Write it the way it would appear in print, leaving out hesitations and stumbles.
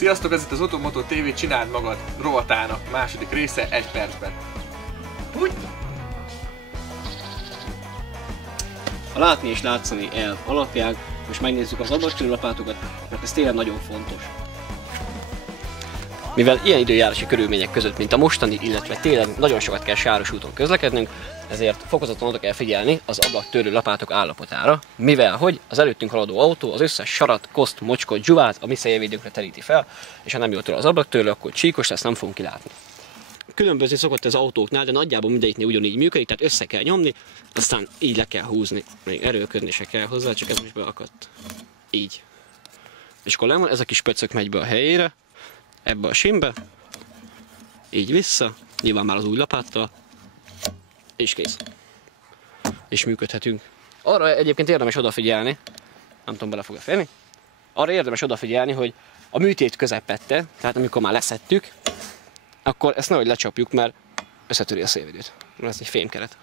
Sziasztok, ez itt az Otomoto TV Csináld Magad rovatának második része 1 percben. Úgy? A látni és látszani elv alapján most megnézzük az ablakcsőlapátokat, mert ez tényleg nagyon fontos. Mivel ilyen időjárási körülmények között, mint a mostani, illetve télen nagyon sokat kell sáros úton közlekednünk, ezért fokozottan oda kell figyelni az ablaktörő lapátok állapotára, mivel hogy az előttünk haladó autó az összes sarat, koszt, mocskot, dzsuvát a mi szélvédőnkre teríti fel, és ha nem jól tör az ablaktörő, akkor csíkos lesz, nem fogunk kilátni. Különböző szokott az autóknál, de nagyjából mindegyiknél ugyanígy működik, tehát össze kell nyomni, aztán így le kell húzni. Még erőlködni se kell hozzá, csak ez most beakadt. Így. És akkor lemon, ez a kis pöcök megy be a helyére, ebbe a simbe, így vissza, nyilván már az új lapáttal, és kész. És működhetünk. Arra egyébként érdemes odafigyelni, nem tudom, bele fog-e férni, arra érdemes odafigyelni, hogy a műtét közepette, tehát amikor már leszettük, akkor ezt nehogy lecsapjuk, mert összetöri a szélvédőt. Ez egy fémkeret.